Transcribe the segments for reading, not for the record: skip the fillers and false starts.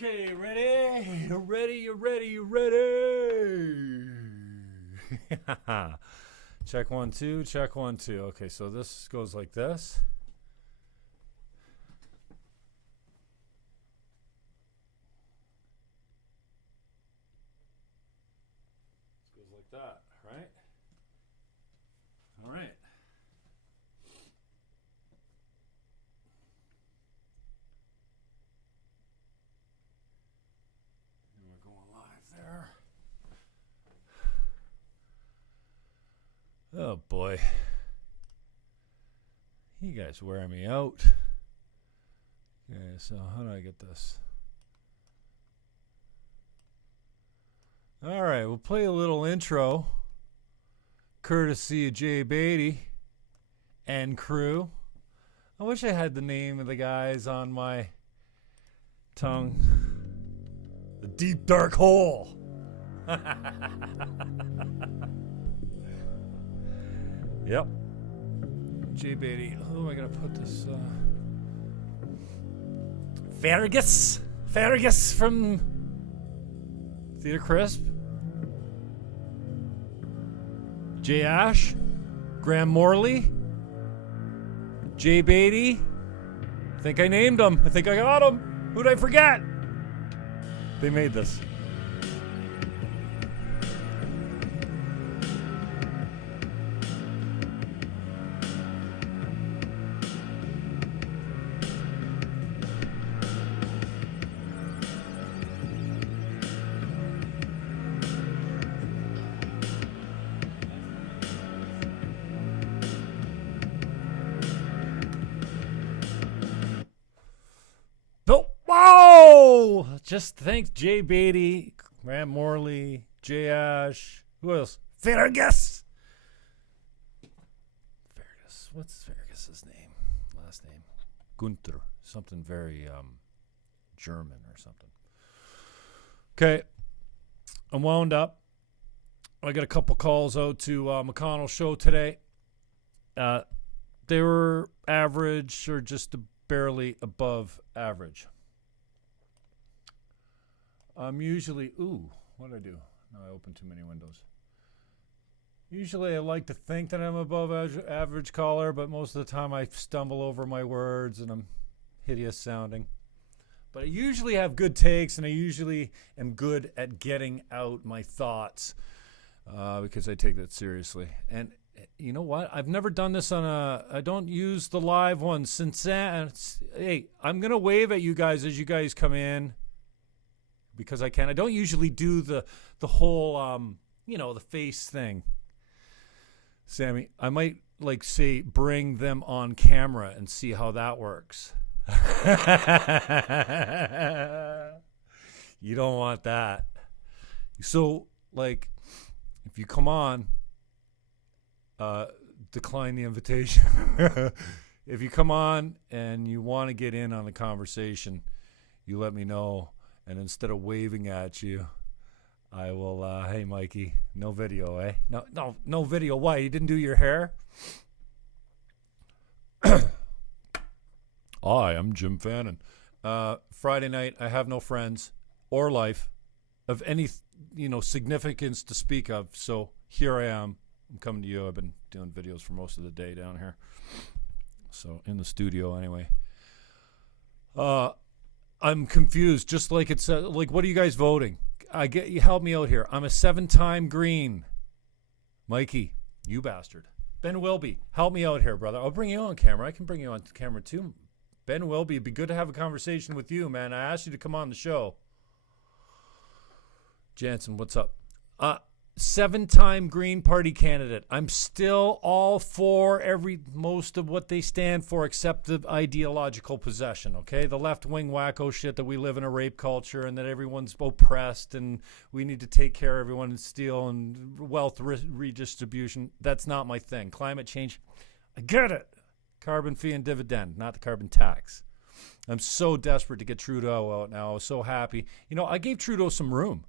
Okay, ready? You ready? Check 1, 2, check 1, 2. Okay, so this goes like this. This goes like that, right? All right. Oh boy. You guys wearing me out. Okay, so how do I get this? Alright, we'll play a little intro. Courtesy of Jay Beatty and crew. I wish I had the name of the guys on my tongue. The Deep Dark Hole. Yep. Jay Beatty. Who am I going to put this? Farragus from Theater Crisp. Jay Ash. Graham Morley. Jay Beatty. I think I named them. I think I got them. Who'd I forget? They made this. Just thanks Jay Beatty, Graham Morley, Jay Ash. Who else? Farragus. What's Farragus's name? Last name? Gunther. Something very German or something. Okay. I'm wound up. I got a couple calls out to McConnell Show today. They were average or just barely above average. I'm usually, what did I do? No, I opened too many windows. Usually I like to think that I'm above average caller, but most of the time I stumble over my words and I'm hideous sounding. But I usually have good takes and I usually am good at getting out my thoughts because I take that seriously. And you know what? I've never done this I don't use the live ones since then. Hey, I'm going to wave at you guys as you guys come in. Because I can. I don't usually do the whole, the face thing. Sammy, I might, say, bring them on camera and see how that works. You don't want that. So, if you come on, decline the invitation. If you come on and you want to get in on the conversation, you let me know. And instead of waving at you, I will, hey, Mikey, no video, eh? No video. Why? You didn't do your hair? Hi, I'm Jim Fannon. Friday night, I have no friends or life of any, significance to speak of. So here I am. I'm coming to you. I've been doing videos for most of the day down here. So in the studio anyway. I'm confused, just like it's what are you guys voting? You help me out here. I'm a 7-time green. Mikey, you bastard. Ben Wilby, help me out here, brother. I'll bring you on camera. I can bring you on camera too. Ben Wilby, it'd be good to have a conversation with you, man. I asked you to come on the show. Jansen, what's up? 7-time Green Party candidate. I'm still all for most of what they stand for except the ideological possession, okay? The left-wing wacko shit that we live in a rape culture and that everyone's oppressed and we need to take care of everyone and steal and wealth redistribution. That's not my thing. Climate change, I get it. Carbon fee and dividend, not the carbon tax. I'm so desperate to get Trudeau out now. I was so happy. I gave Trudeau some room.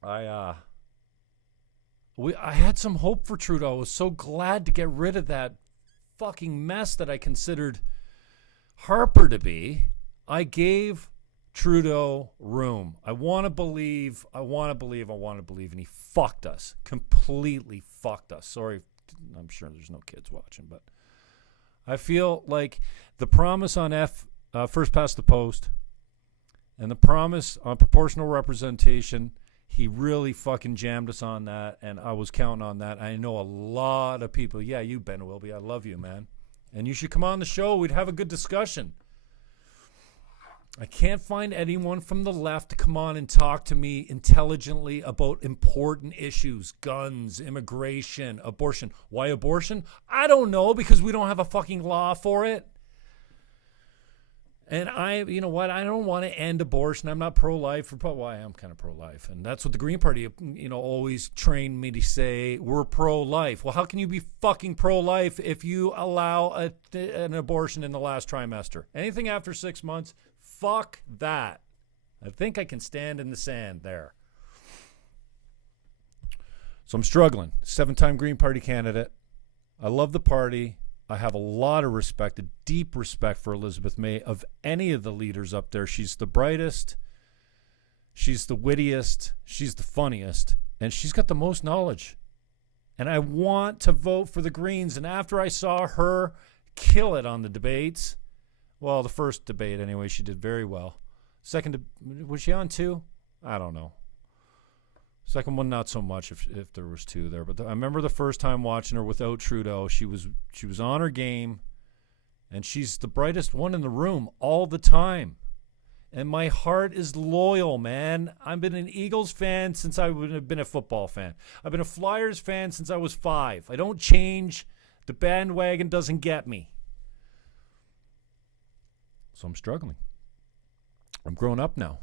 I had some hope for Trudeau. I was so glad to get rid of that fucking mess that I considered Harper to be. I gave Trudeau room. I want to believe, and he fucked us. Completely fucked us. Sorry, I'm sure there's no kids watching, but I feel like the promise on first past the post and the promise on proportional representation, he really fucking jammed us on that, and I was counting on that. I know a lot of people. Yeah, you, Ben Wilby, I love you, man. And you should come on the show. We'd have a good discussion. I can't find anyone from the left to come on and talk to me intelligently about important issues, guns, immigration, abortion. Why abortion? I don't know, because we don't have a fucking law for it. And you know what? I don't want to end abortion. I'm not pro-life. I am kind of pro-life. And that's what the Green Party, always trained me to say. We're pro-life. Well, how can you be fucking pro-life if you allow an abortion in the last trimester? Anything after 6 months? Fuck that. I think I can stand in the sand there. So I'm struggling. 7-time Green Party candidate. I love the party. I have a lot of respect, a deep respect for Elizabeth May of any of the leaders up there. She's the brightest. She's the wittiest. She's the funniest. And she's got the most knowledge. And I want to vote for the Greens. And after I saw her kill it on the debates, well, the first debate, anyway, she did very well. Second, was she on 2? I don't know. Second one, not so much if there was 2 there. But I remember the first time watching her without Trudeau. She was on her game, and she's the brightest one in the room all the time. And my heart is loyal, man. I've been an Eagles fan since I would have been a football fan. I've been a Flyers fan since I was 5. I don't change. The bandwagon doesn't get me. So I'm struggling. I'm grown up now.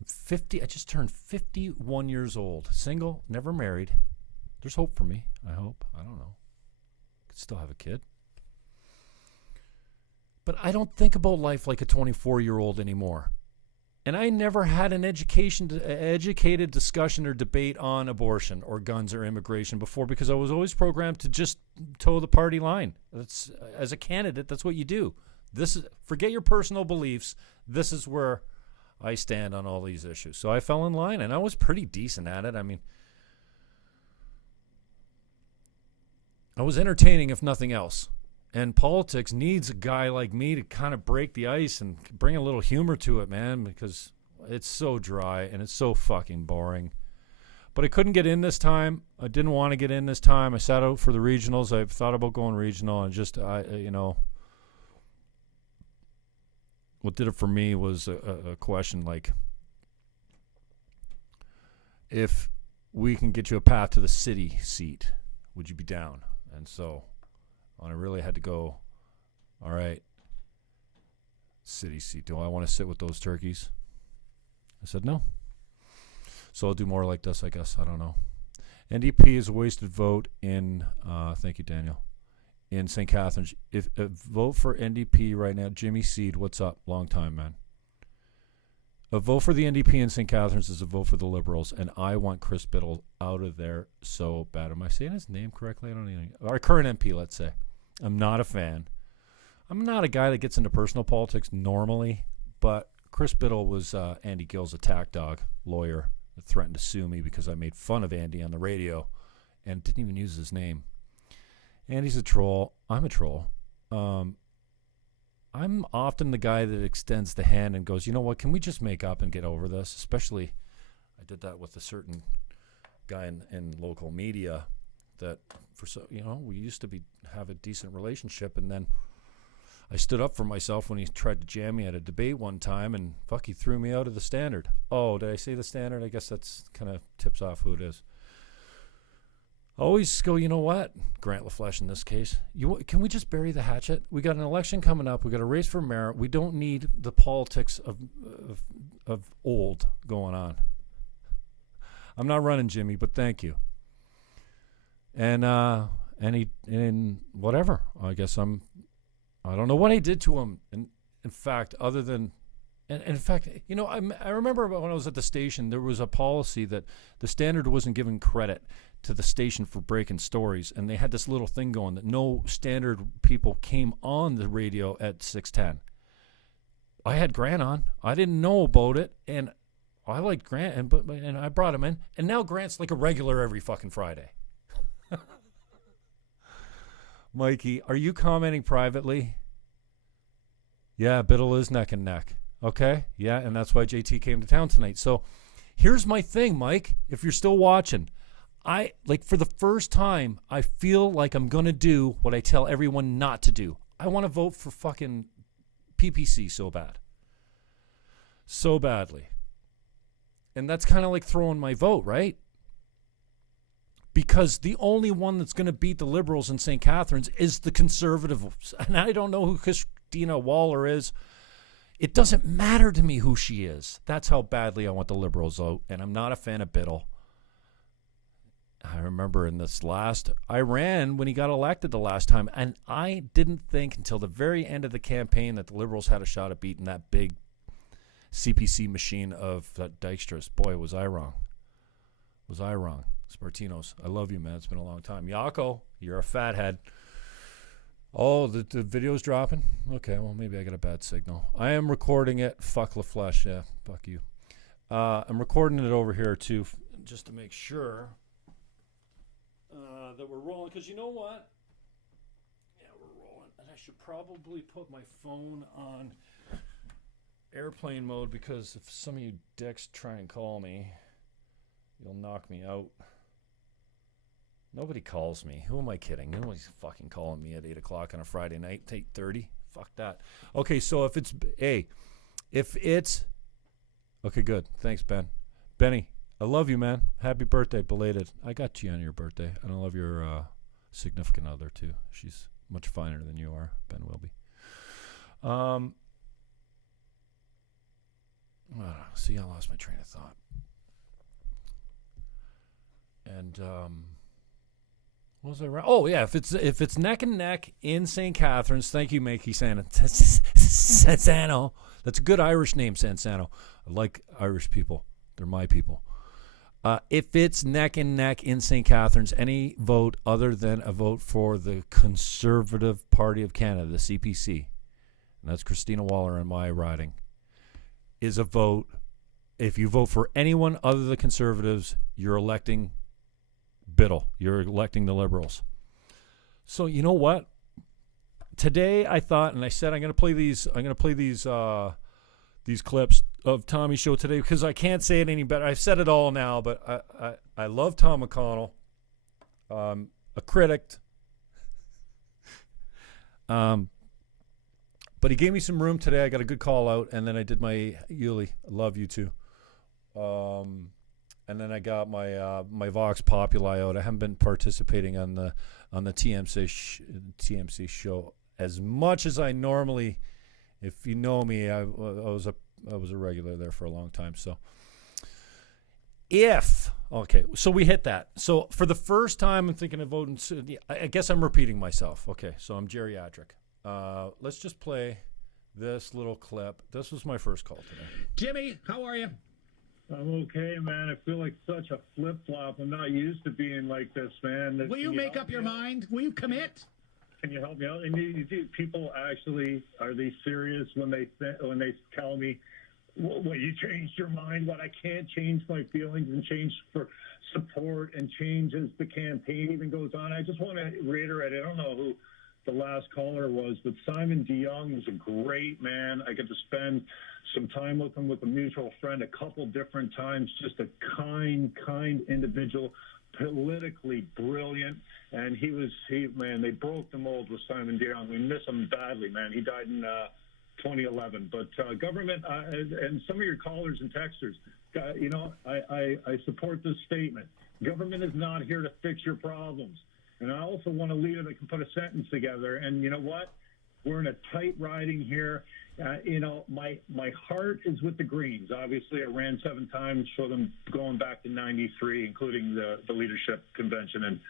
I'm 50. I just turned 51 years old. Single, never married. There's hope for me, I hope. I don't know. Could still have a kid. But I don't think about life like a 24-year-old anymore. And I never had an educated discussion or debate on abortion or guns or immigration before, because I was always programmed to just toe the party line. As a candidate, that's what you do. Forget your personal beliefs. This is where I stand on all these issues. So I fell in line, and I was pretty decent at it. I mean, I was entertaining, if nothing else. And politics needs a guy like me to kind of break the ice and bring a little humor to it, man, because it's so dry and it's so fucking boring. But I couldn't get in this time. I didn't want to get in this time. I sat out for the regionals. I thought about going regional, and just, what did it for me was a question like, if we can get you a path to the city seat, would you be down? And so I really had to go, all right, city seat. Do I want to sit with those turkeys? I said no. So I'll do more like this, I guess. I don't know. NDP is a wasted vote in, thank you, Daniel, in St. Catharines. If vote for NDP right now, Jimmy Seed, what's up? Long time, man. A vote for the NDP in St. Catharines is a vote for the Liberals, and I want Chris Biddle out of there so bad. Am I saying his name correctly? I don't even. Our current MP, let's say. I'm not a fan. I'm not a guy that gets into personal politics normally, but Chris Biddle was Andy Gill's attack dog lawyer that threatened to sue me because I made fun of Andy on the radio and didn't even use his name. Andy's a troll. I'm a troll. I'm often the guy that extends the hand and goes, you know what, can we just make up and get over this? Especially, I did that with a certain guy in local media that, we used to have a decent relationship, and then I stood up for myself when he tried to jam me at a debate one time, and he threw me out of the Standard. Oh, did I say the Standard? I guess that's kind of tips off who it is. Always go, you know what? Grant LaFleche in this case. Can we just bury the hatchet? We got an election coming up. We got a race for mayor. We don't need the politics of old going on. I'm not running, Jimmy, but thank you. And whatever. I guess I don't know what I did to him. And in fact, other than, and in fact, I remember when I was at the station, there was a policy that the Standard wasn't giving credit to the station for breaking stories, and they had this little thing going that no Standard people came on the radio at 610. I had Grant on. I didn't know about it, and I liked Grant, and I brought him in, and now Grant's like a regular every fucking Friday. Mikey, are you commenting privately? Yeah, Biddle is neck and neck. Okay, yeah, and that's why JT came to town tonight. So here's my thing, Mike, if you're still watching. For the first time, I feel like I'm going to do what I tell everyone not to do. I want to vote for fucking PPC so bad. So badly. And that's kind of like throwing my vote, right? Because the only one that's going to beat the Liberals in St. Catharines is the Conservatives. And I don't know who Christina Waller is. It doesn't matter to me who she is. That's how badly I want the Liberals out. And I'm not a fan of Biddle. I remember I ran when he got elected the last time, and I didn't think until the very end of the campaign that the Liberals had a shot at beating that big CPC machine of Dykstra's. Boy, was I wrong. Was I wrong? Spartinos, I love you, man. It's been a long time. Yako, you're a fathead. Oh, the video's dropping? Okay, well, maybe I got a bad signal. I am recording it. Fuck LaFleche. Yeah, fuck you. I'm recording it over here, too, just to make sure that we're rolling. Because you know what? Yeah, we're rolling. And I should probably put my phone on airplane mode, because if some of you dicks try and call me, you'll knock me out. Nobody calls me. Who am I kidding? Nobody's fucking calling me at 8 o'clock on a Friday night. 8:30? Fuck that. Okay, so if it's... Okay, good. Thanks, Ben. Benny, I love you, man. Happy birthday, belated. I got you on your birthday. And I love your significant other, too. She's much finer than you are. Ben will be. See, I lost my train of thought. And what was I right? Oh yeah, if it's neck and neck in St. Catharines, thank you, Makey Sansano. That's a good Irish name, Sansano. I like Irish people. They're my people. If it's neck and neck in St. Catharines, any vote other than a vote for the Conservative Party of Canada, the CPC, and that's Christina Waller in my riding, is a vote. If you vote for anyone other than the Conservatives, you're electing Biddle. You're electing the Liberals. So you know what? Today I thought, and I said I'm going to play these clips of Tommy's show today because I can't say it any better. I've said it all now, but I love Tom McConnell. A critic. But he gave me some room today. I got a good call out, and then I did my Yuli. I love you too. And then I got my Vox Populi out. I haven't been participating on the TMC show as much as I normally. If you know me, I was a regular there for a long time. So so we hit that. So for the first time, I'm thinking of voting. I guess I'm repeating myself. Okay, so I'm geriatric. Let's just play this little clip. This was my first call today. Jimmy, how are you? I'm okay, man. I feel like such a flip-flop. I'm not used to being like this, man. Will you make up your mind? Will you commit? Can you help me out? And people actually, are they serious when they tell me, well, you changed your mind? What, I can't change my feelings and change for support and change as the campaign even goes on? I just want to reiterate, I don't know who the last caller was, but Simon DeYoung was a great man. I got to spend some time with him with a mutual friend a couple different times. Just a kind individual, politically brilliant. And they broke the mold with Simon DeYoung. We miss him badly, man. He died in 2011. But government, and some of your callers and texters, I support this statement. Government is not here to fix your problems. And I also want a leader that can put a sentence together. And you know what? We're in a tight riding here. My heart is with the Greens. Obviously, I ran 7 times for them going back to 93, including the leadership convention in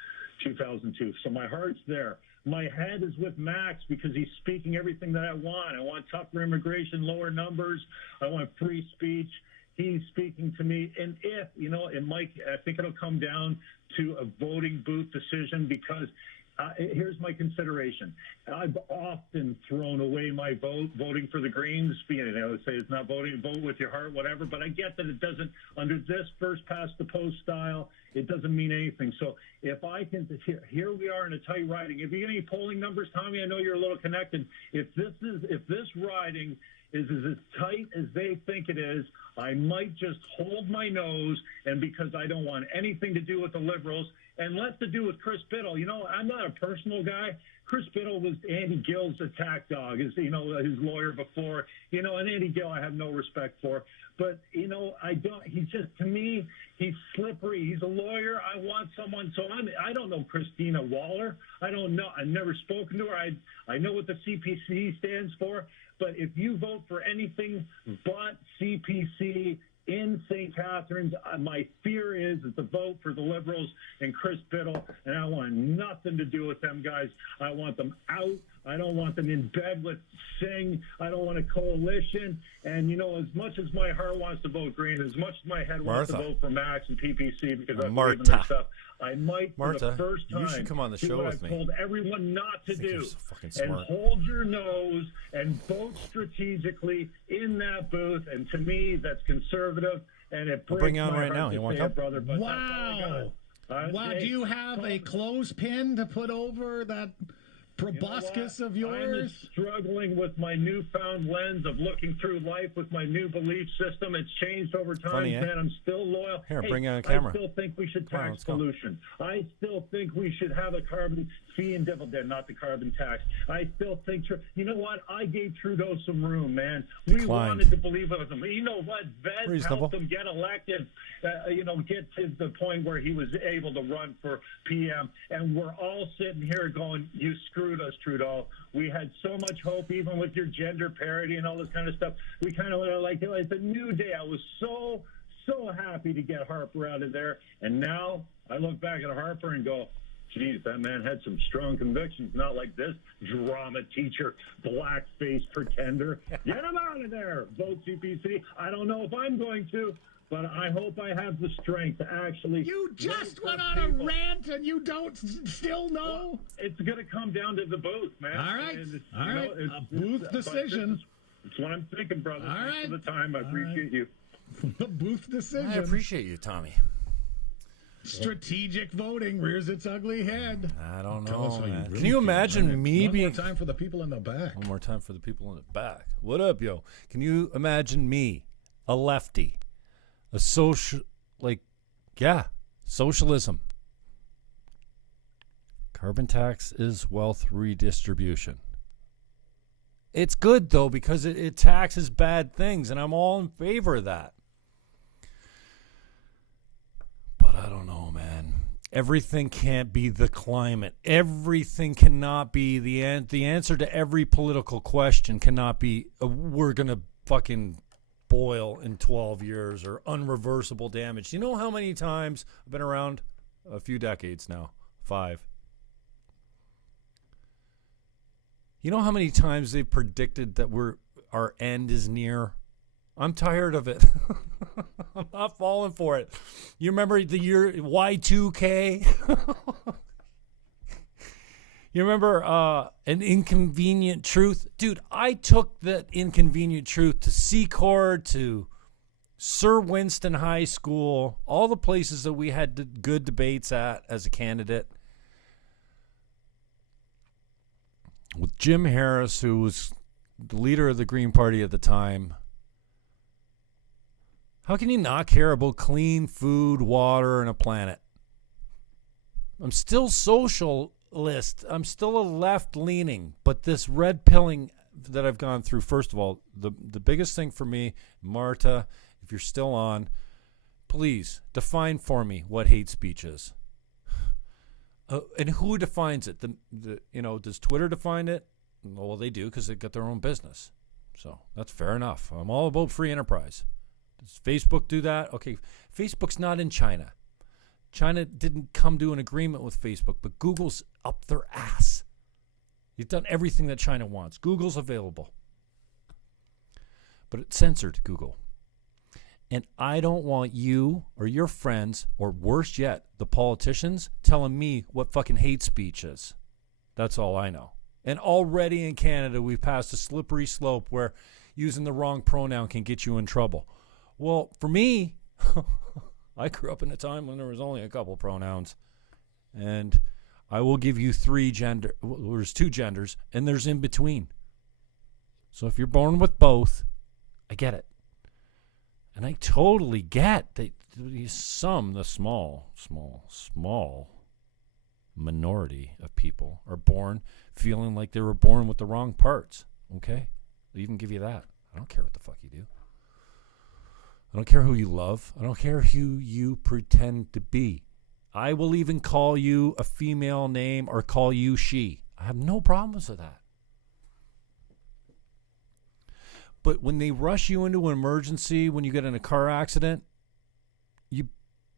2002. So my heart's there. My head is with Max because he's speaking everything that I want. I want tougher immigration, lower numbers. I want free speech. He's speaking to me. And and Mike, I think it'll come down to a voting booth decision because here's my consideration. I've often thrown away my voting for the Greens. Say it's not voting, vote with your heart, whatever. But I get that it doesn't, under this first past the post style, it doesn't mean anything. So if I can, here we are in a tight riding. If you get any polling numbers, Tommy, I know you're a little connected. If this riding is as tight as they think it is, I might just hold my nose, and because I don't want anything to do with the Liberals, and less to do with Chris Biddle. I'm not a personal guy. Chris Biddle was Andy Gill's attack dog, his lawyer before. And Andy Gill I have no respect for. But, I don't, he's just, to me, he's slippery. He's a lawyer. I want someone, I don't know Christina Waller. I don't know. I've never spoken to her. I know what the CPC stands for. But if you vote for anything but CPC in St. Catharines, my fear is that the vote for the Liberals and Chris Biddle, and I want nothing to do with them guys. I want them out. I don't want them in bed with Singh. I don't want a coalition. And, as much as my heart wants to vote Green, as much as my head wants to vote for Max and PPC because I believe in their stuff, I might, for the first time, you should come on the show with me. I've told everyone not to do. And hold your nose and vote strategically in that booth. And to me, that's conservative. And it breaks bring you on my right heart now. to You want say to it, brother, but Wow. Wow. Do you have a clothespin to put over that proboscis of yours? I'm struggling with my newfound lens of looking through life with my new belief system. It's changed over time, Funny, man. I'm still loyal. Here, bring it on camera. I still think we should tax let's go. pollution. I still think we should have a carbon fee and dividend, not the carbon tax. I still think, you know what? I gave Trudeau some room, man. We wanted to believe it was him. You know what? Vez helped him get elected, get to the point where he was able to run for PM. And we're all sitting here going, you screwed us, Trudeau. We had so much hope, even with your gender parity and all this kind of stuff. We kind of were like, it's a new day. I was so happy to get Harper out of there. And now I look back at Harper and go, geez, that man had some strong convictions, not like this drama teacher, black-faced pretender. Get him out of there. Vote CPC. I don't know if I'm going to, but I hope I have the strength to actually... You just went on a rant and you don't still know? Well, it's going to come down to the booth, man. All right. A booth decision. That's what I'm thinking, brother. All Thanks right. for the time. I appreciate you. A booth decision. I appreciate you, Tommy. Strategic voting rears its ugly head. I don't Tell us know, how you man. really Can you feel, imagine man. me being... One more time for the people in the back. One more time for the people in the back. What up, yo? Can you imagine me, a lefty, a socialism. Carbon tax is wealth redistribution. It's good, though, because it taxes bad things, and I'm all in favor of that. But I don't know, man. Everything can't be the climate. Everything cannot be the answer to every political question cannot be we're going to fucking boil in 12 years or unreversible damage. You know how many times I've been around? A few decades now. 5. You know how many times they've predicted that our end is near? I'm tired of it. I'm not falling for it. You remember the year Y2K? You remember An Inconvenient Truth? Dude, I took that Inconvenient Truth to Secord, to Sir Winston High School, all the places that we had good debates at as a candidate. With Jim Harris, who was the leader of the Green Party at the time. How can you not care about clean food, water, and a planet? I'm still socialist. I'm still a left-leaning. But this red pilling that I've gone through, first of all, the biggest thing for me, Marta, if you're still on, please define for me what hate speech is. And who defines it? Does Twitter define it? Well, they do because they got their own business. So that's fair enough. I'm all about free enterprise. Does Facebook do that? Okay, Facebook's not in China. China didn't come to an agreement with Facebook, but Google's up their ass. You've done everything that China wants. Google's available. But it's censored, Google. And I don't want you or your friends, or worse yet, the politicians, telling me what fucking hate speech is. That's all I know. And already in Canada, we've passed a slippery slope where using the wrong pronoun can get you in trouble. Well, for me, I grew up in a time when there was only a couple pronouns. And I will give you there's two genders, and there's in between. So if you're born with both, I get it. And I totally get that the small minority of people are born feeling like they were born with the wrong parts. Okay? I'll even give you that. I don't care what the fuck you do. I don't care who you love. I don't care who you pretend to be. I will even call you a female name or call you she. I have no problems with that. But when they rush you into an emergency, when you get in a car accident, you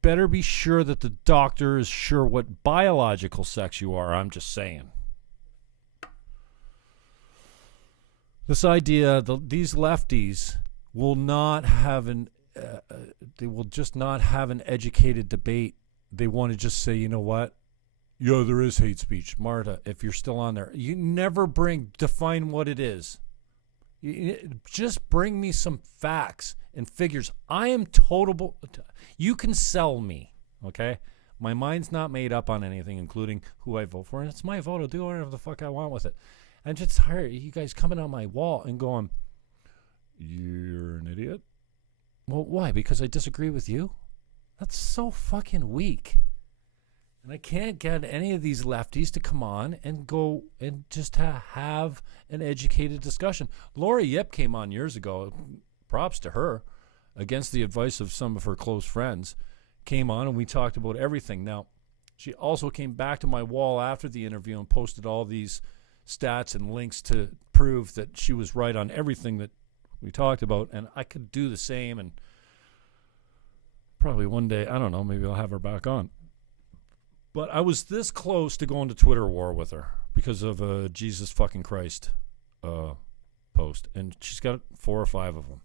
better be sure that the doctor is sure what biological sex you are. I'm just saying. This idea, these lefties will not have they will just not have an educated debate. They want to just say, you know what? Yeah, there is hate speech. Marta, if you're still on there, you never define what it is. Just bring me some facts and figures. I am total. You can sell me, okay? My mind's not made up on anything, including who I vote for, and it's my vote. I'll do whatever the fuck I want with it. I'm just tired of you guys coming on my wall and going, you're an idiot? Well, why? Because I disagree with you? That's so fucking weak. And I can't get any of these lefties to come on and go and just have an educated discussion. Lori Yip came on years ago, props to her, against the advice of some of her close friends, came on and we talked about everything. Now, she also came back to my wall after the interview and posted all these stats and links to prove that she was right on everything that we talked about, and I could do the same, and probably one day, I don't know, maybe I'll have her back on. But I was this close to going to Twitter war with her because of a Jesus fucking Christ post. And she's got 4 or 5 of them.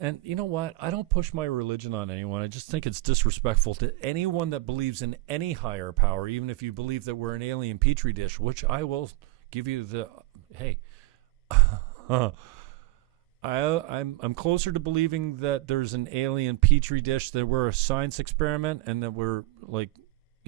And you know what? I don't push my religion on anyone. I just think it's disrespectful to anyone that believes in any higher power, even if you believe that we're an alien petri dish, which I will give you the, hey, I'm closer to believing that there's an alien petri dish, that we're a science experiment, and that we're like,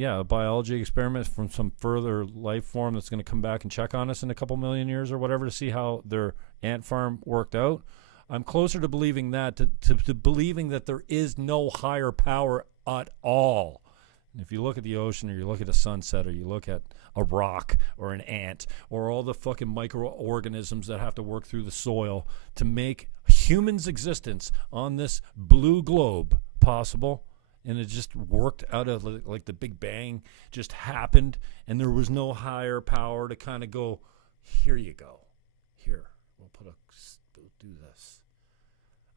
a biology experiment from some further life form that's going to come back and check on us in a couple million years or whatever to see how their ant farm worked out. I'm closer to believing that to believing that there is no higher power at all. And if you look at the ocean, or you look at a sunset, or you look at a rock or an ant or all the fucking microorganisms that have to work through the soil to make humans' existence on this blue globe possible, and it just worked out of like the Big Bang just happened, and there was no higher power to kind of go, here you go, here, we'll do this.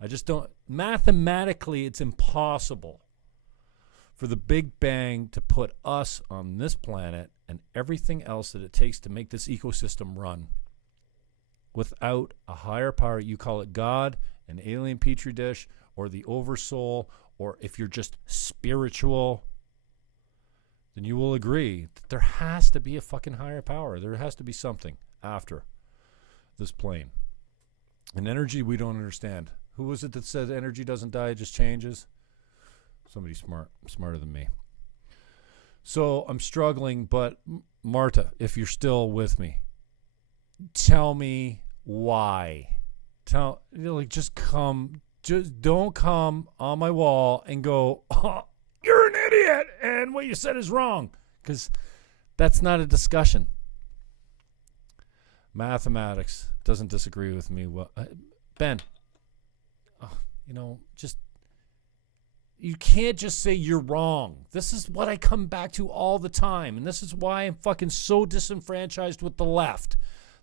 I just don't, mathematically it's impossible for the Big Bang to put us on this planet and everything else that it takes to make this ecosystem run without a higher power. You call it God, an alien petri dish, or the oversoul, or if you're just spiritual, then you will agree that there has to be a fucking higher power. There has to be something after this plane. And energy we don't understand. Who was it that said energy doesn't die, it just changes? Somebody smarter than me. So I'm struggling, but Marta, if you're still with me, tell me why. Just don't come on my wall and go, oh, you're an idiot and what you said is wrong, because that's not a discussion. Mathematics doesn't disagree with me. Well, Ben, you can't just say you're wrong. This is what I come back to all the time, and this is why I'm fucking so disenfranchised with the left.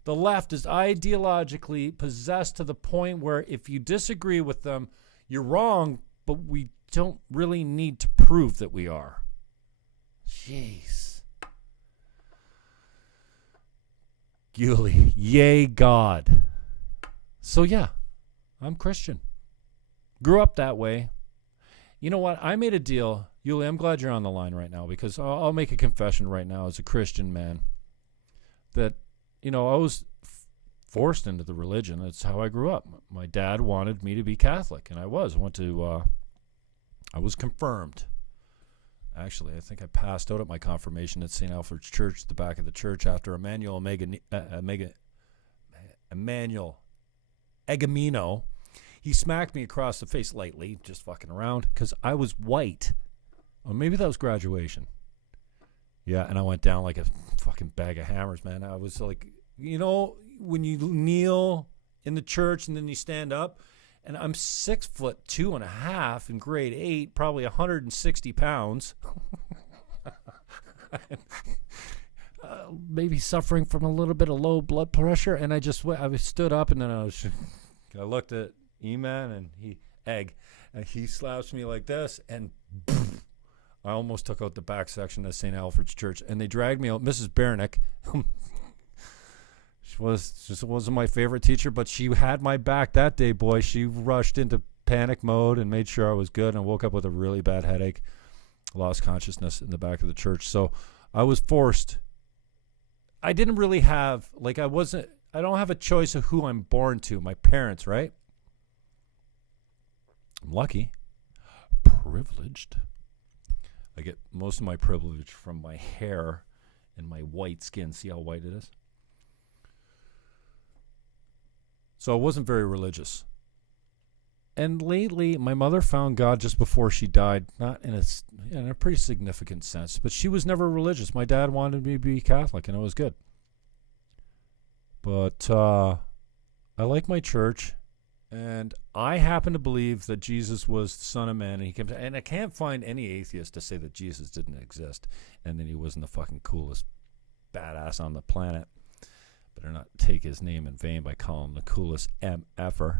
The left is ideologically possessed to the point where if you disagree with them, you're wrong, but we don't really need to prove that we are. Jeez. Yuli, yay God. So yeah, I'm Christian. Grew up that way. You know what? I made a deal. Yuli, I'm glad you're on the line right now, because I'll make a confession right now as a Christian man. that, I was forced into the religion. That's how I grew up. My dad wanted me to be Catholic, and I was. I was confirmed. Actually, I think I passed out at my confirmation at St. Alfred's Church, the back of the church, after Emmanuel Egamino. He smacked me across the face lightly, just fucking around, because I was white. Or maybe that was graduation. Yeah, and I went down like a fucking bag of hammers, man. I was like, when you kneel in the church and then you stand up, and I'm 6'2.5" in grade 8, probably 160 pounds. Maybe suffering from a little bit of low blood pressure, and I stood up, and then I looked at E-Man and he slaps me like this, and I almost took out the back section of St. Alfred's Church, and they dragged me out. Mrs. Bernick, she wasn't my favorite teacher, but she had my back that day, boy. She rushed into panic mode and made sure I was good, and I woke up with a really bad headache, lost consciousness in the back of the church. So I was forced. I didn't really have, I don't have a choice of who I'm born to. My parents, right? I'm lucky. Privileged. I get most of my privilege from my hair and my white skin. See how white it is? So I wasn't very religious. And lately, my mother found God just before she died, not in a pretty significant sense, but she was never religious. My dad wanted me to be Catholic, and it was good. But I like my church, and I happen to believe that Jesus was the Son of Man, and he came and I can't find any atheist to say that Jesus didn't exist, and that he wasn't the fucking coolest badass on the planet. Better not take his name in vain by calling him the coolest MFer.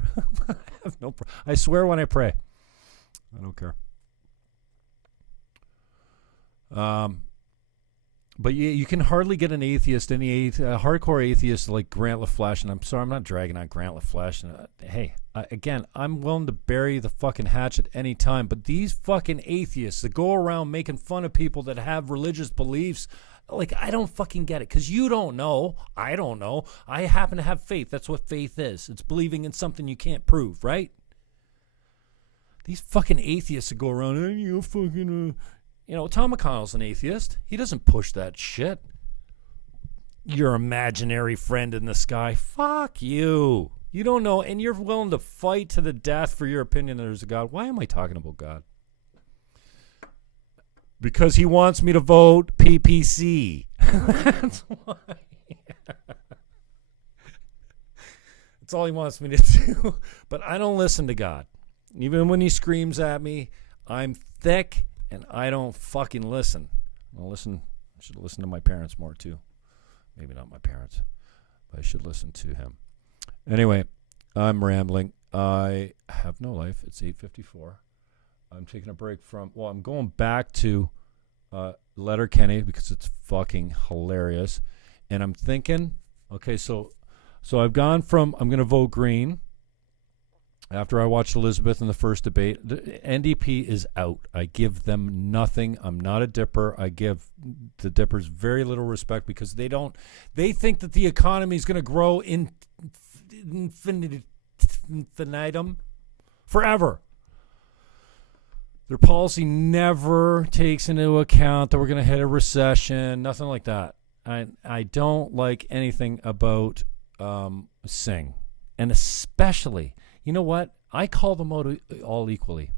I have I swear when I pray. I don't care. But you can hardly get an atheist, a hardcore atheist like Grant LaFleche, and I'm sorry, I'm not dragging on Grant LaFleche. Hey, again, I'm willing to bury the fucking hatchet any time, but these fucking atheists that go around making fun of people that have religious beliefs, I don't fucking get it, because you don't know. I don't know. I happen to have faith. That's what faith is. It's believing in something you can't prove, right? These fucking atheists that go around, hey, you fucking, Tom McConnell's an atheist. He doesn't push that shit. Your imaginary friend in the sky. Fuck you. You don't know, and you're willing to fight to the death for your opinion that there's a God. Why am I talking about God? Because he wants me to vote PPC. That's why. That's all he wants me to do. But I don't listen to God. Even when he screams at me, I'm thick and I don't fucking listen. I should listen to my parents more too. Maybe not my parents, but I should listen to him. Anyway, I'm rambling. I have no life. It's 8:54. I'm taking a break I'm going back to Letterkenny because it's fucking hilarious. And I'm thinking, okay, so I've gone from, I'm going to vote Green after I watched Elizabeth in the first debate. The NDP is out. I give them nothing. I'm not a dipper. I give the dippers very little respect because they think that the economy is going to grow infinitum forever. Their policy never takes into account that we're going to hit a recession, nothing like that. I don't like anything about Singh. And especially, you know what? I call them out all equally.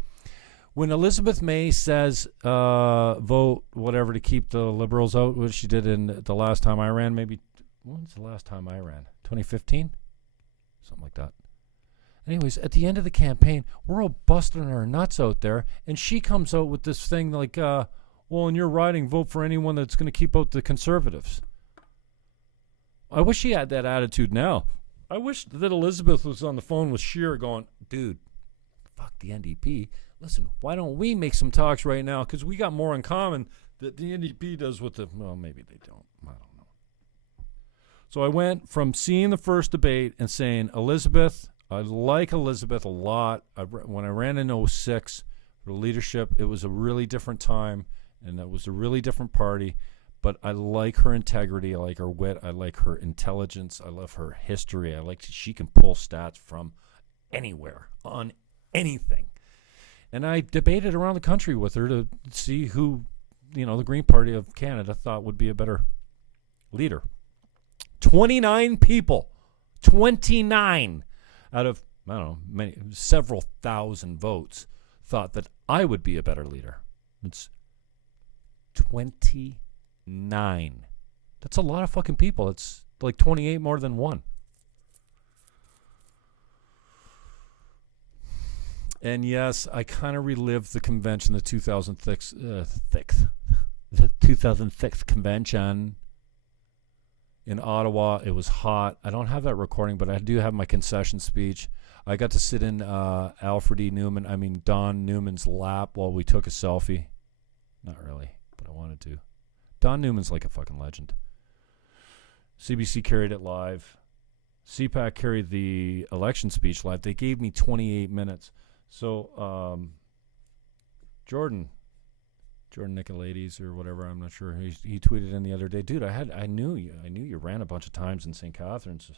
When Elizabeth May says vote whatever to keep the Liberals out, which she did in the last time I ran, maybe, when's the last time I ran? 2015? Something like that. Anyways, at the end of the campaign, we're all busting our nuts out there, and she comes out with this thing like, well, in your riding, vote for anyone that's going to keep out the Conservatives. I wish she had that attitude now. I wish that Elizabeth was on the phone with Scheer going, dude, fuck the NDP. Listen, why don't we make some talks right now? Because we got more in common that the NDP does with well, maybe they don't. I don't know. So I went from seeing the first debate and saying, Elizabeth, I like Elizabeth a lot. When I ran in 2006 for leadership, it was a really different time, and it was a really different party. But I like her integrity. I like her wit. I like her intelligence. I love her history. I like she can pull stats from anywhere on anything. And I debated around the country with her to see who, the Green Party of Canada thought would be a better leader. 29 people, 29 out of, several thousand votes thought that I would be a better leader. It's 29. That's a lot of fucking people. It's like 28 more than one. And yes, I kind of relived the convention, the 2006 convention in Ottawa. It was hot. I don't have that recording, but I do have my concession speech. I got to sit in Don Newman's lap while we took a selfie. Not really, but I wanted to. Don Newman's like a fucking legend. CBC carried it live. CPAC carried the election speech live. They gave me 28 minutes. So, Jordan Nicolaides or whatever, I'm not sure. He tweeted in the other day, dude, I knew you ran a bunch of times in St. Catharines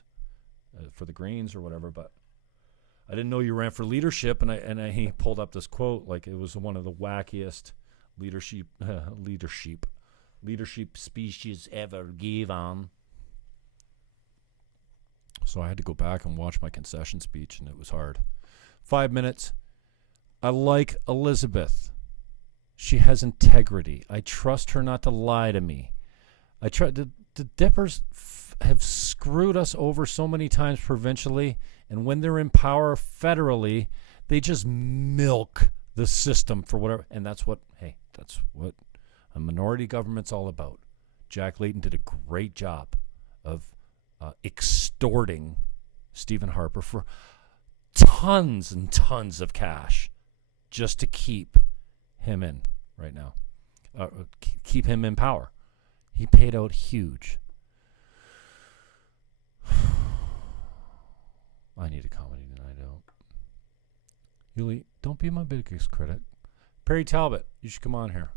for the Greens or whatever, but I didn't know you ran for leadership. And he pulled up this quote like it was one of the wackiest leadership speeches ever given. So I had to go back and watch my concession speech, and it was hard. 5 minutes. I like Elizabeth. She has integrity. I trust her not to lie to me. The Dippers have screwed us over so many times provincially, and when they're in power federally, they just milk the system for whatever. And that's what a minority government's all about. Jack Layton did a great job of extorting Stephen Harper for tons and tons of cash just to keep him in right now, keep him in power. He paid out huge. I need a comedy tonight. Yuli, don't be my biggest critic. Perry Talbot, you should come on here.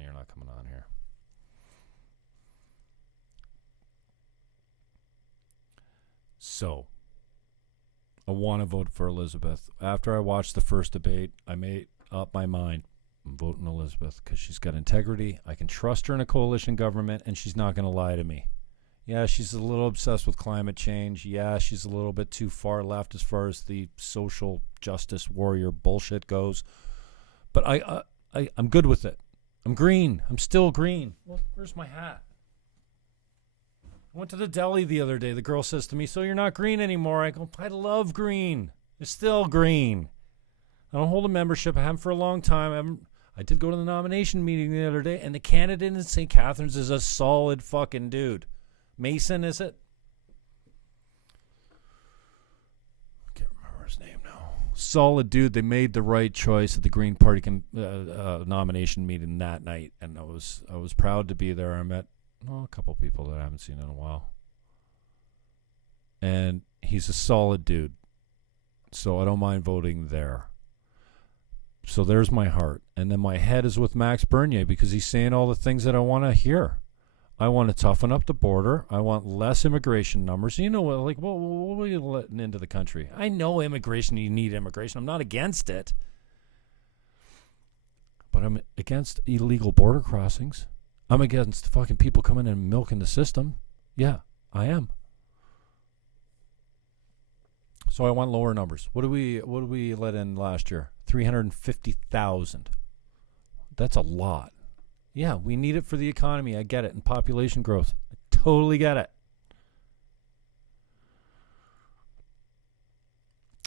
You're not coming on here. So, I want to vote for Elizabeth. After I watched the first debate, I made up my mind. I'm voting Elizabeth because she's got integrity. I can trust her in a coalition government, and she's not going to lie to me. Yeah, she's a little obsessed with climate change. Yeah, she's a little bit too far left as far as the social justice warrior bullshit goes. But I'm good with it. I'm green. I'm still green. Well, where's my hat? I went to the deli the other day. The girl says to me, "So you're not green anymore?" I go, "I love green. It's still green. I don't hold a membership. I haven't for a long time. I did go to the nomination meeting the other day, and the candidate in St. Catharines is a solid fucking dude. Mason, is it? I can't remember his name now. Solid dude. They made the right choice at the Green Party nomination meeting that night, and I was proud to be there. I met a couple people that I haven't seen in a while, and he's a solid dude, so I don't mind voting there. So there's my heart, and then my head is with Max Bernier because he's saying all the things that I want to hear. I want to toughen up the border. I want less immigration numbers. You know, what are you letting into the country? I know immigration, you need immigration. I'm not against it. But I'm against illegal border crossings. I'm against fucking people coming in and milking the system. Yeah, I am. So I want lower numbers. What do we let in last year? 350,000. That's a lot. Yeah, we need it for the economy. I get it. And population growth. I totally get it.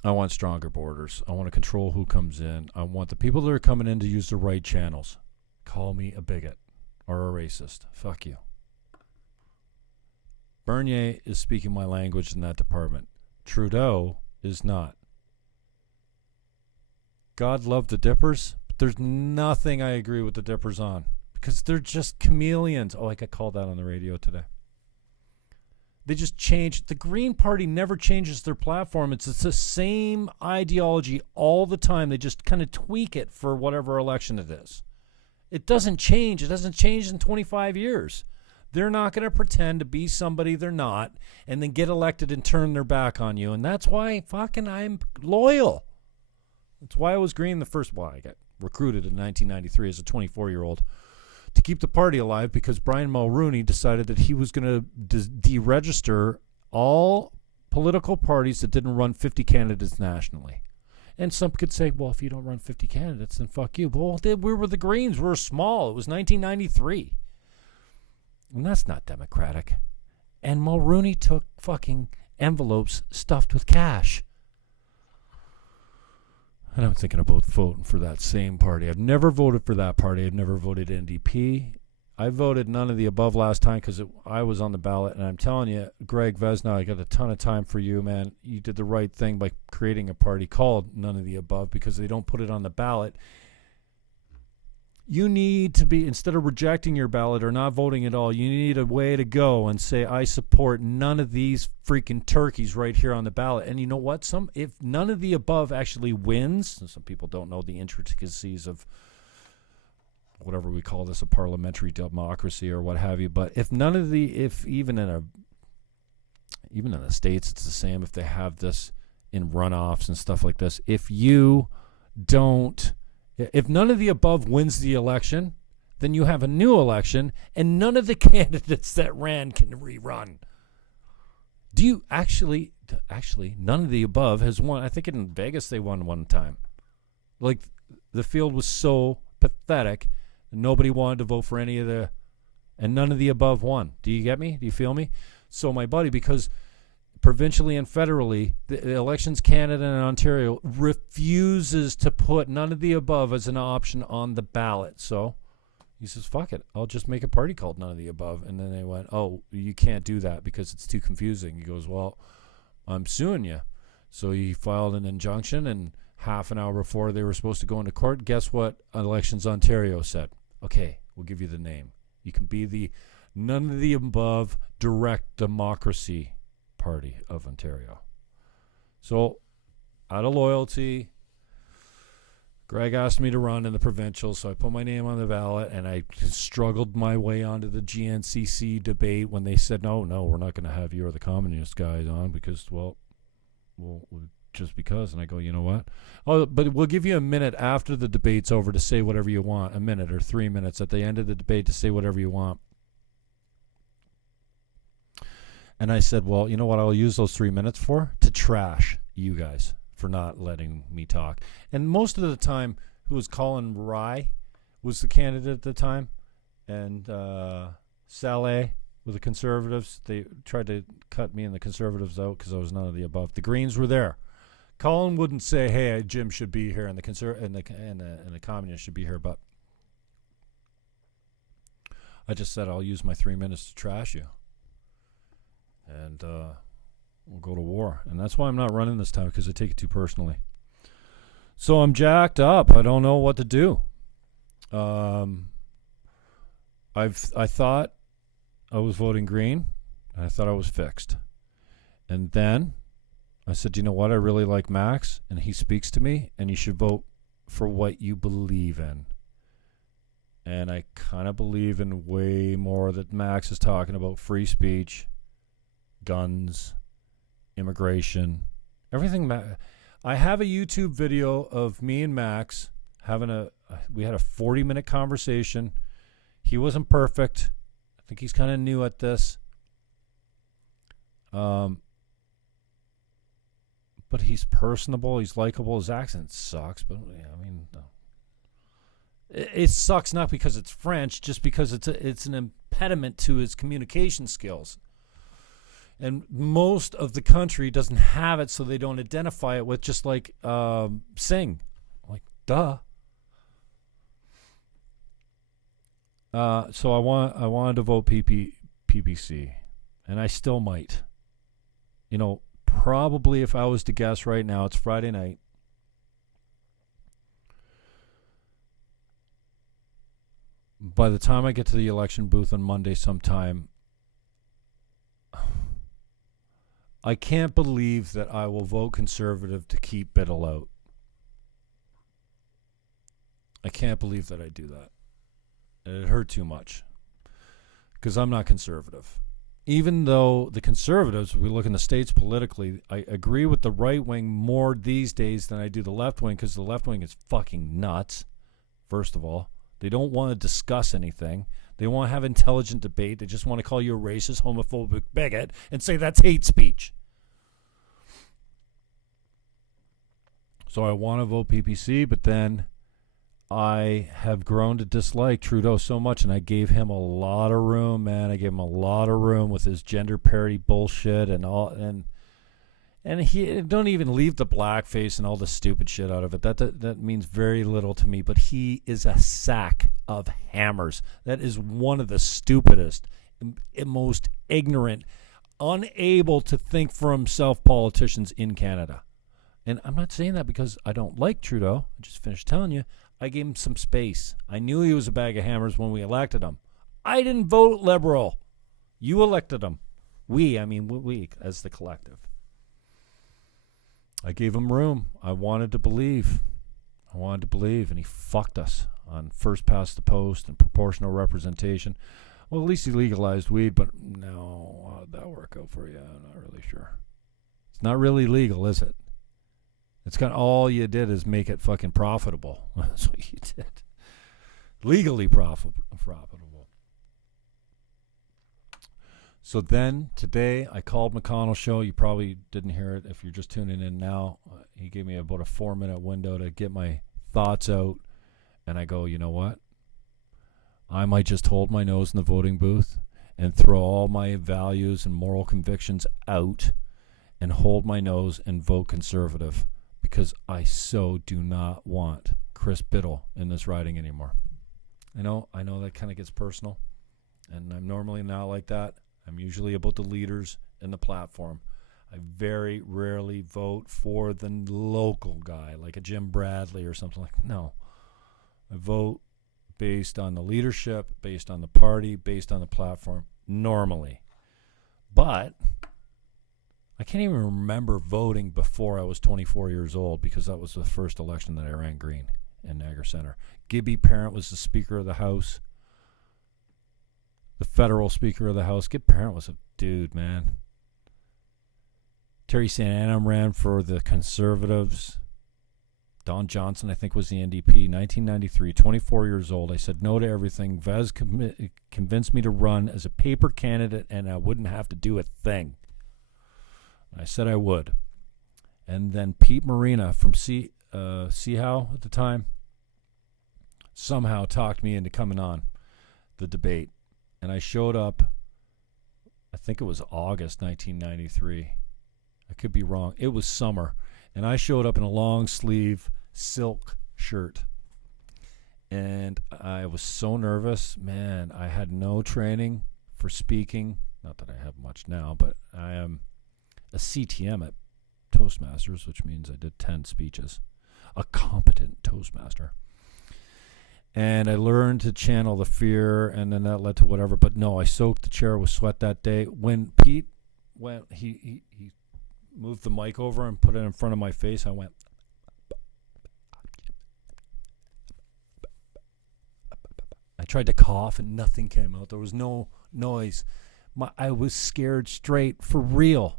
I want stronger borders. I want to control who comes in. I want the people that are coming in to use the right channels. Call me a bigot or a racist. Fuck you. Bernier is speaking my language in that department. Trudeau is not. God love the Dippers, but there's nothing I agree with the Dippers on because they're just chameleons. Oh, I got called out on the radio today. They just change. The Green Party never changes their platform. It's the same ideology all the time. They just kind of tweak it for whatever election it is. It doesn't change. It hasn't changed in 25 years. They're not going to pretend to be somebody they're not and then get elected and turn their back on you. And that's why fucking I'm loyal. That's why I was green the first. Well, I got recruited in 1993 as a 24-year-old to keep the party alive because Brian Mulroney decided that he was going to deregister all political parties that didn't run 50 candidates nationally. And some could say, well, if you don't run 50 candidates, then fuck you. Well, we were the Greens. We were small. It was 1993. And that's not democratic. And Mulroney took fucking envelopes stuffed with cash. And I'm thinking about voting for that same party. I've never voted for that party. I've never voted NDP. I voted none of the above last time because I was on the ballot. And I'm telling you, Greg Vesna, I got a ton of time for you, man. You did the right thing by creating a party called None of the Above because they don't put it on the ballot. You need to be, instead of rejecting your ballot or not voting at all, you need a way to go and say, I support none of these freaking turkeys right here on the ballot. And you know what? If none of the above actually wins, and some people don't know the intricacies of whatever we call this, a parliamentary democracy or what have you, but if even in the States it's the same, if they have this in runoffs and stuff like this, if none of the above wins the election, then you have a new election and none of the candidates that ran can rerun. Do you actually none of the above has won? I think in Vegas they won one time. Like, the field was so pathetic. Nobody wanted to vote for any of and none of the above won. Do you get me? Do you feel me? So my buddy, because provincially and federally, the Elections Canada and Ontario refuses to put none of the above as an option on the ballot. So he says, fuck it, I'll just make a party called None of the Above. And then they went, oh, you can't do that because it's too confusing. He goes, well, I'm suing you. So he filed an injunction, and half an hour before they were supposed to go into court, guess what Elections Ontario said? Okay, we'll give you the name. You can be the None of the Above Direct Democracy Party of Ontario. So, out of loyalty, Greg asked me to run in the provincial, so I put my name on the ballot, and I struggled my way onto the GNCC debate when they said, no, we're not going to have you or the communist guys on because, well, just because. And I go, you know what? Oh, but we'll give you a minute after the debate's over to say whatever you want, a minute or 3 minutes at the end of the debate to say whatever you want. And I said, well, you know what I'll use those 3 minutes for? To trash you guys for not letting me talk. And most of the time, who was Colin Rye was the candidate at the time, and Saleh with the Conservatives. They tried to cut me and the Conservatives out because I was none of the above. The Greens were there. Colin wouldn't say, hey, Jim should be here and the Communists should be here, but I just said I'll use my 3 minutes to trash you. And we'll go to war. And that's why I'm not running this time, because I take it too personally. So I'm jacked up. I don't know what to do. I thought I was voting green. I thought I was fixed. And then I said, you know what? I really like Max, and he speaks to me, and you should vote for what you believe in. And I kind of believe in way more that Max is talking about: free speech, guns, immigration, everything. I have a YouTube video of me and Max we had a 40-minute conversation. He wasn't perfect. I think he's kind of new at this. But he's personable. He's likable. His accent sucks, but yeah, I mean, no. It sucks not because it's French, just because it's an impediment to his communication skills. And most of the country doesn't have it, so they don't identify it with, just like sing. Like, duh. So I wanted to vote PPC, and I still might. You know, probably if I was to guess right now, it's Friday night. By the time I get to the election booth on Monday sometime, I can't believe that I will vote Conservative to keep Biddle out. I can't believe that I do that. It hurt too much. because I'm not conservative. Even though the conservatives, we look in the States politically, I agree with the right wing more these days than I do the left wing, because the left wing is fucking nuts, first of all. They don't want to discuss anything. They want to have intelligent debate. They just want to call you a racist, homophobic bigot and say that's hate speech. So I want to vote PPC, but then I have grown to dislike Trudeau so much, and I gave him a lot of room, man. I gave him a lot of room with his gender parity bullshit and all, and he don't even leave the blackface and all the stupid shit out of it. That means very little to me. But he is a sack of hammers. That is one of the stupidest, most ignorant, unable to think for himself politicians in Canada. And I'm not saying that because I don't like Trudeau. I just finished telling you. I gave him some space. I knew he was a bag of hammers when we elected him. I didn't vote Liberal. You elected him. We as the collective. I gave him room. I wanted to believe, and he fucked us on first past the post and proportional representation. Well, at least he legalized weed, but no, how'd that work out for you? I'm not really sure. It's not really legal, is it? It's kind of all you did is make it fucking profitable. That's what you did. Legally profitable. So then today I called McConnell Show. You probably didn't hear it if you're just tuning in now. He gave me about a 4-minute window to get my thoughts out. And I go, you know what? I might just hold my nose in the voting booth and throw all my values and moral convictions out and hold my nose and vote Conservative. Because I so do not want Chris Biddle in this riding anymore. I know that kind of gets personal, and I'm normally not like that. I'm usually about the leaders and the platform. I very rarely vote for the local guy, like a Jim Bradley or something like that. No. I vote based on the leadership, based on the party, based on the platform, normally. But I can't even remember voting before I was 24 years old, because that was the first election that I ran green in Niagara Center. Gibby Parent was the Speaker of the House, the federal Speaker of the House. Gibby Parent was a dude, man. Terry St. Anam ran for the Conservatives. Don Johnson, I think, was the NDP. 1993, 24 years old. I said no to everything. Vez convinced me to run as a paper candidate, and I wouldn't have to do a thing. I said I would. And then Pete Marina from Seahow at the time somehow talked me into coming on the debate. And I showed up, I think it was August 1993. I could be wrong. It was summer. And I showed up in a long sleeve silk shirt. And I was so nervous. Man, I had no training for speaking. Not that I have much now, but I am a CTM at Toastmasters, which means I did 10 speeches. A competent Toastmaster. And I learned to channel the fear, and then that led to whatever. But no, I soaked the chair with sweat that day. When Pete went, he moved the mic over and put it in front of my face. I went. I tried to cough, and nothing came out. There was no noise. I was scared straight, for real.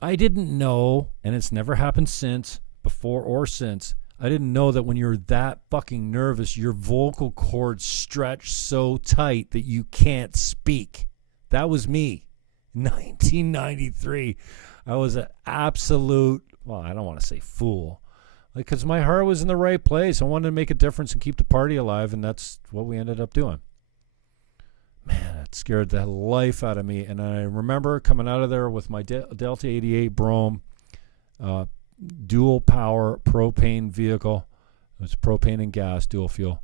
I didn't know, and it's never happened since, before or since, I didn't know that when you're that fucking nervous, your vocal cords stretch so tight that you can't speak. That was me. 1993. I was an absolute, well, I don't want to say fool, because my heart was in the right place. I wanted to make a difference and keep the party alive, and that's what we ended up doing. Man, it scared the life out of me. And I remember coming out of there with my Delta 88 Brougham, dual power propane vehicle. It was propane and gas, dual fuel.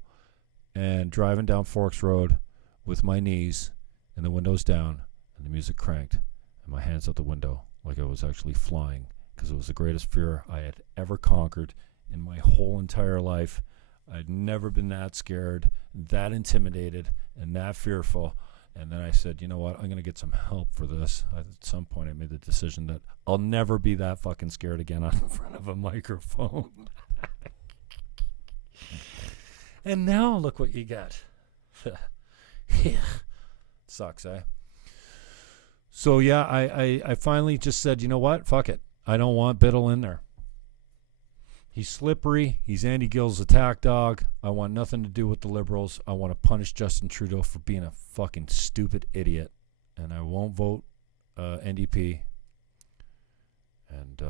And driving down Forks Road with my knees and the windows down and the music cranked and my hands out the window like I was actually flying, because it was the greatest fear I had ever conquered in my whole entire life. I'd never been that scared, that intimidated, and that fearful. And then I said, you know what? I'm going to get some help for this. At some point, I made the decision that I'll never be that fucking scared again on in front of a microphone. And now look what you got. Sucks, eh? So, yeah, I finally just said, you know what? Fuck it. I don't want Biddle in there. He's slippery. He's Andy Gill's attack dog. I want nothing to do with the Liberals. I want to punish Justin Trudeau for being a fucking stupid idiot. And I won't vote NDP. And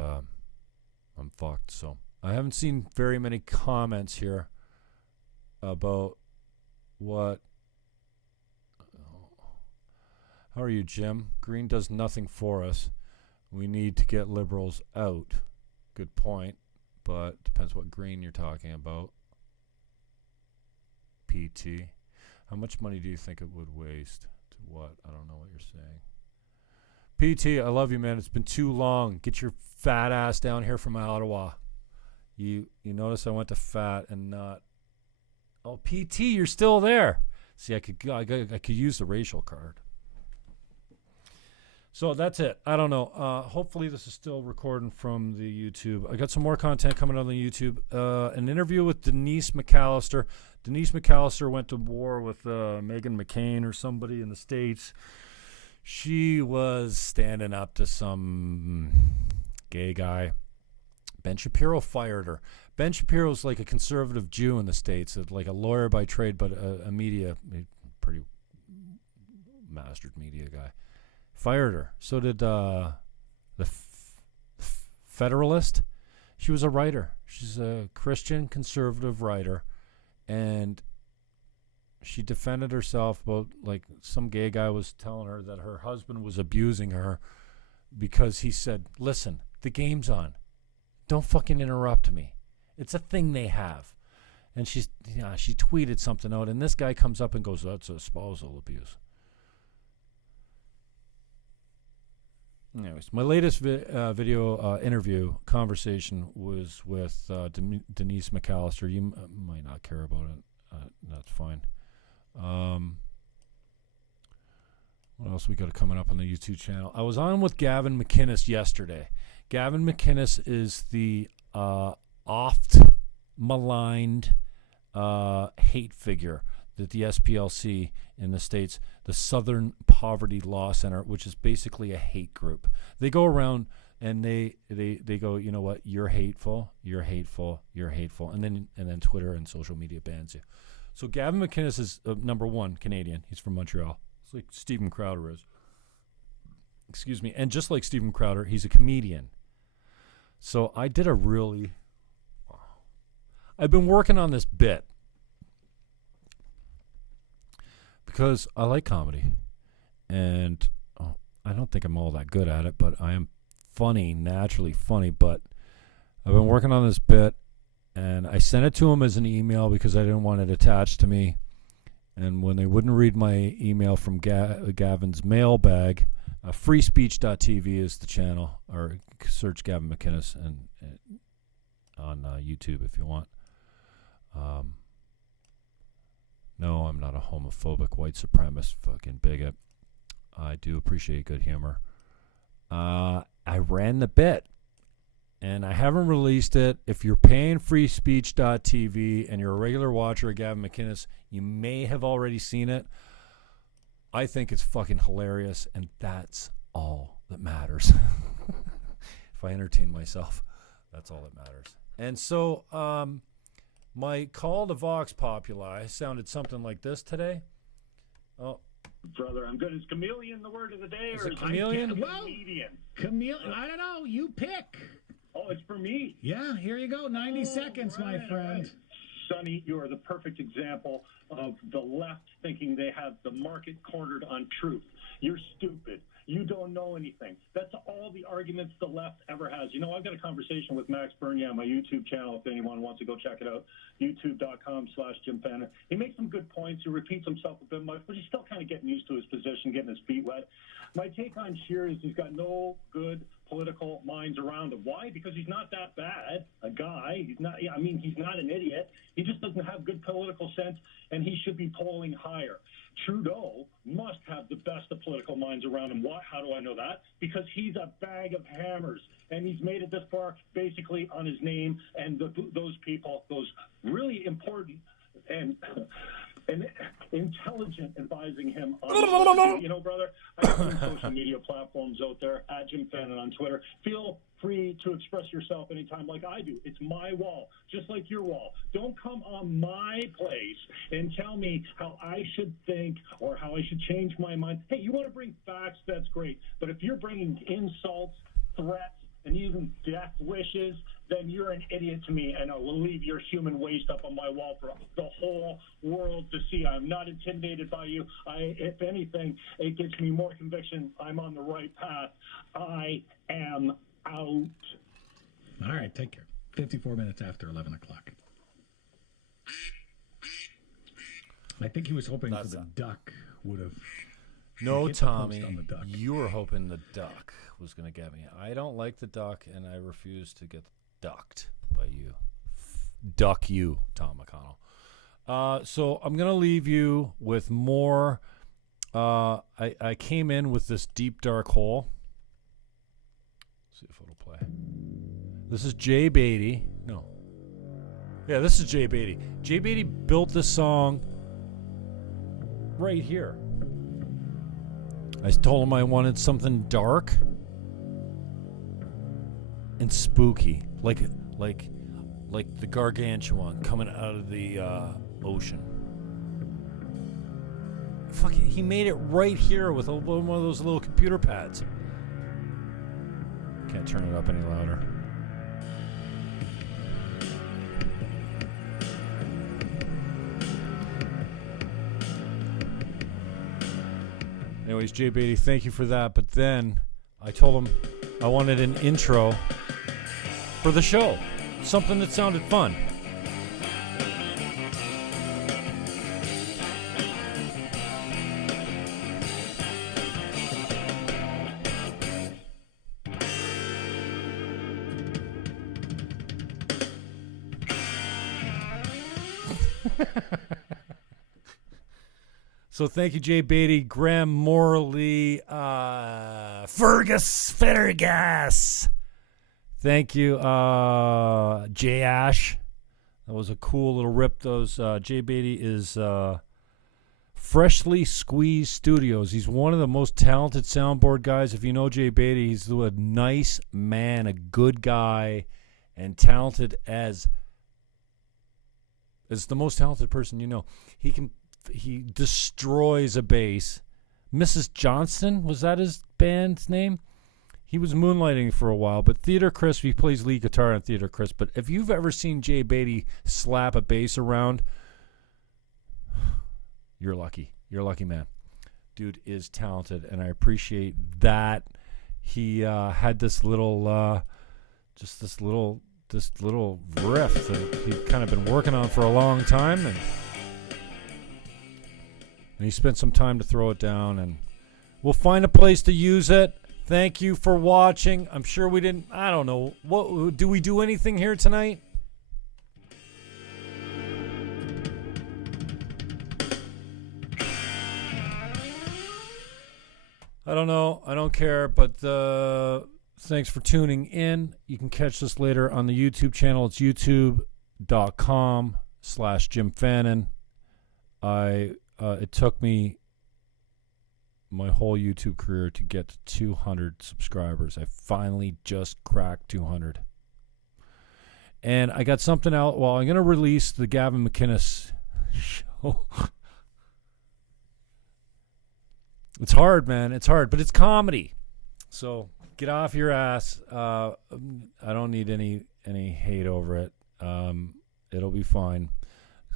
I'm fucked. So I haven't seen very many comments here about what... How are you, Jim? Green does nothing for us. We need to get Liberals out. Good point. But depends what green you're talking about. PT. How much money do you think it would waste? To what? I don't know what you're saying. PT, I love you, man. It's been too long. Get your fat ass down here from Ottawa. You notice I went to fat and not... Oh, PT, you're still there. See, I could use the racial card. So that's it. I don't know. Hopefully this is still recording from the YouTube. I got some more content coming on the YouTube. An interview with Denise McAllister. Denise McAllister went to war with Meghan McCain or somebody in the States. She was standing up to some gay guy. Ben Shapiro fired her. Ben Shapiro's like a conservative Jew in the States, like a lawyer by trade, but a pretty mastered media guy. Fired her. So did the Federalist. She was a writer. She's a Christian conservative writer, and she defended herself about, like, some gay guy was telling her that her husband was abusing her because he said, listen, the game's on. Don't fucking interrupt me. It's a thing they have. And she tweeted something out, and this guy comes up and goes, that's a spousal abuse. Anyways, my latest video interview conversation was with Denise McAllister. You might not care about it. That's fine. What else we got coming up on the YouTube channel? I was on with Gavin McInnes yesterday. Gavin McInnes is the oft maligned hate figure that the SPLC in the States, the Southern Poverty Law Center, which is basically a hate group. They go around and they go, you know what, you're hateful, you're hateful, you're hateful, and then Twitter and social media bans you. So Gavin McInnes is number one Canadian. He's from Montreal. It's like Stephen Crowder is. Excuse me. And just like Stephen Crowder, he's a comedian. So I did I've been working on this bit because I like comedy, and I don't think I'm all that good at it, but I am funny, naturally funny. But I've been working on this bit, and I sent it to him as an email because I didn't want it attached to me. And when they wouldn't read my email from Gavin's mailbag, freespeech.tv is the channel, or search Gavin McInnes and on YouTube if you want. No, I'm not a homophobic white supremacist fucking bigot. I do appreciate good humor. I ran the bit, and I haven't released it. If you're paying freespeech.tv and you're a regular watcher of Gavin McInnes, you may have already seen it. I think it's fucking hilarious, and that's all that matters. If I entertain myself, that's all that matters. And so, my call to Vox Populi sounded something like this today. Oh, brother, I'm good. Is chameleon the word of the day, or is it chameleon? Chameleon. I don't know. You pick. Oh, it's for me. Yeah, here you go. 90 seconds, my friend. Right. Sonny, you are the perfect example of the left thinking they have the market cornered on truth. You're stupid. You don't know anything. That's all the arguments the left ever has. You know, I've got a conversation with Max Bernier on my YouTube channel if anyone wants to go check it out, youtube.com/Jim Fannon. He makes some good points. He repeats himself a bit much, but he's still kind of getting used to his position, getting his feet wet. My take on Scheer is he's got no good political minds around him. Why? Because he's not that bad a guy. He's not an idiot. He just doesn't have good political sense, and he should be polling higher. Trudeau must have the best of political minds around him. Why? How do I know that? Because he's a bag of hammers, and he's made it this far basically on his name and those people, those really important and and intelligent advising him on, you know, brother, I have social media platforms out there, at Jim Fannon on Twitter. Feel free to express yourself anytime like I do. It's my wall, just like your wall. Don't come on my place and tell me how I should think or how I should change my mind. Hey, you want to bring facts, that's great. But if you're bringing insults, threats, and even death wishes, then you're an idiot to me, and I will leave your human waste up on my wall for the whole world to see. I'm not intimidated by you. If anything, it gives me more conviction I'm on the right path. I am out. All right, take care. 54 minutes after 11 o'clock. I think he was hoping for the duck would have... No, Tommy, you were hoping the duck was going to get me. I don't like the duck, and I refuse to get ducked by you. Duck you, Tom McConnell. So I'm going to leave you with more. I came in with this deep, dark hole. Let's see if it'll play. This is Jay Beatty. No. Yeah, this is Jay Beatty. Jay Beatty built this song right here. I told him I wanted something dark and spooky, like the gargantuan coming out of the ocean. Fucking, he made it right here with one of those little computer pads. Can't turn it up any louder. Anyways, Jay Beatty, thank you for that. But then I told him I wanted an intro for the show. Something that sounded fun. So thank you, Jay Beatty, Graham Morley, Fergus. Thank you, Jay Ash. That was a cool little rip. Those Jay Beatty is Freshly Squeezed Studios. He's one of the most talented soundboard guys. If you know Jay Beatty, he's a nice man, a good guy, and talented as the most talented person you know. He destroys a bass. Mrs. Johnston, was that his band's name? He was moonlighting for a while, but Theater Crisp, he plays lead guitar on Theater Crisp. But if you've ever seen Jay Beatty slap a bass around, you're lucky. You're a lucky man. Dude is talented, and I appreciate that. He had this little, this little riff that he'd kind of been working on for a long time, and he spent some time to throw it down, and we'll find a place to use it. Thank you for watching. I'm sure we didn't, I don't know, what do we do anything here tonight? I don't know. I don't care, but thanks for tuning in. You can catch this later on the YouTube channel. It's youtube.com/Jim Fannon. It took me my whole YouTube career to get to 200 subscribers. I finally just cracked 200. And I got something out. Well, I'm going to release the Gavin McInnes show. It's hard, man. It's hard, but it's comedy. So get off your ass. I don't need any hate over it. It'll be fine.